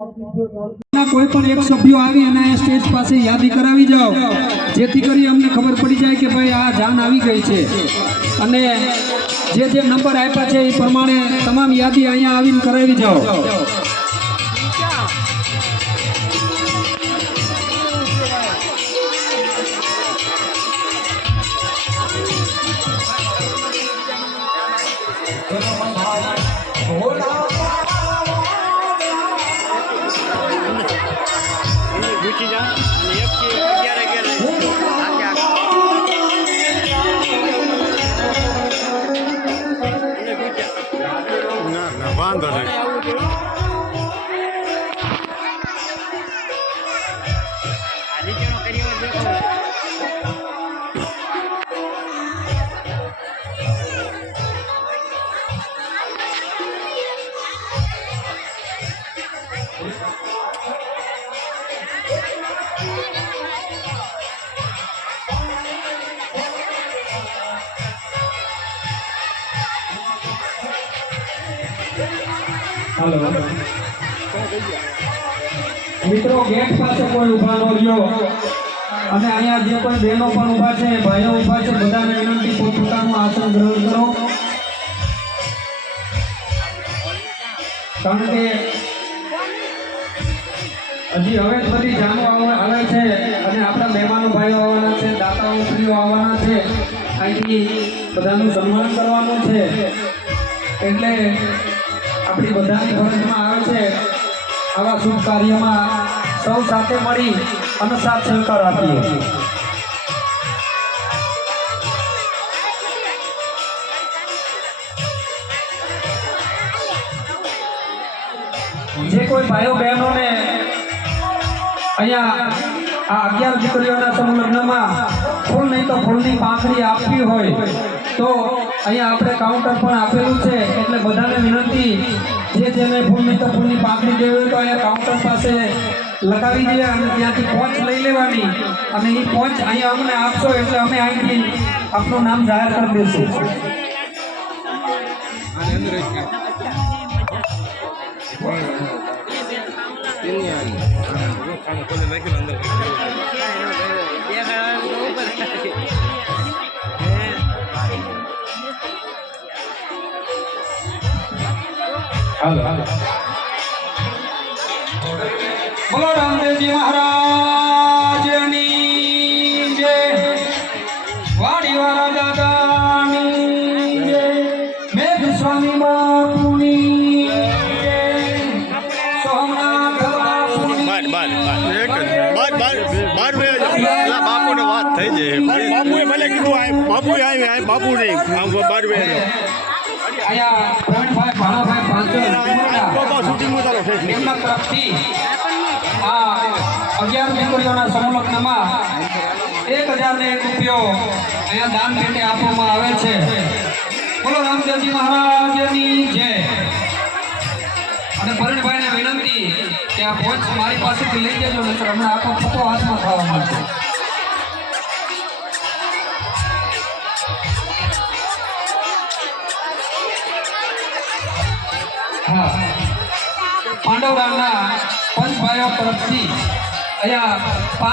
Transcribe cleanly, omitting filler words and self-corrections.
કોઈ પણ એક સભ્યો આવી અને આ સ્ટેજ પાસે યાદી કરાવી જાઓ, જેથી કરી અમને ખબર પડી જાય કે ભાઈ આ જાન આવી ગઈ છે, અને જે જે નંબર આપ્યા છે એ પ્રમાણે તમામ યાદી અહીંયા આવીને કરાવી જાઓ. વાંધો નહીં. મિત્રો, ગેટ પાસે કોઈ ઉભા ન રહ્યો, અને અહીંયા જે કોઈ બહેનો પણ ઉભા છે, ભાઈઓ ઉભા છે, બધાને વિનંતી પોતપોતાનું આસન ગ્રહણ કરો, કારણ કે હજી હવે જ બધી જાનો આવે છે, અને આપણા મહેમાનો ભાઈઓ આવવાના છે, દાતાઓ સ્ત્રીઓ આવવાના છે, અહીંથી બધાનું સન્માન કરવાનું છે, એટલે આપણી બધાની ફરજમાં આવે છે આવા શુભ કાર્યમાં સૌ સાથે મળી અને સાથ સહકાર આપીએ. જે કોઈ ભાઈઓ બહેનોને અહીંયા આ 11 દીકરીઓના સમૂહલગ્નમાં ફૂલ નહીં તો ફૂલની પાંખડી આપવી હોય તો અહીંયા આપણે કાઉન્ટર પણ આપેલું છે, એટલે બધાને વિનંતી, જેને ફૂલ નહીં તો ફૂલની પાંખડી દેવી હોય તો અહીંયા કાઉન્ટર પાસે લગાવી દે અને ત્યાંથી પહોંચ લઈ લેવાની, અને એ પહોંચ અહીંયા અમને આપશો એટલે અમે અહીંથી આપનું નામ જાહેર કરી દઈશું. બોલો રામદેવજી મહારાજની જય, વાડીવાળા દાદાની જય, મેઘ સ્વામી બાપુની જય, સોમનાથ બાપુની બાપુને વાત થઈ જાય. બાપુએ ભલે કીધું બાપુ આવી બાપુ નહીં બારવે અહીંયા પ્રવીણભાઈ ભાણાભાઈ પાંચોર એમના તરફથી આ 11 દીકરીઓના સમૂહલગ્નમાં 1001 રૂપિયો અહીંયા દાન પેટે આપવામાં આવે છે. બોલો રામદેવજી મહારાજની જય. અને પ્રવીણભાઈને વિનંતી કે આ પહોંચ મારી પાસેથી લઈ જજો, નહીતર હમણાં આખો ફોટો હાથમાં થવા મળશે. પાંડવરાના પંચ ભાઈઓ તરફથી અહીંયા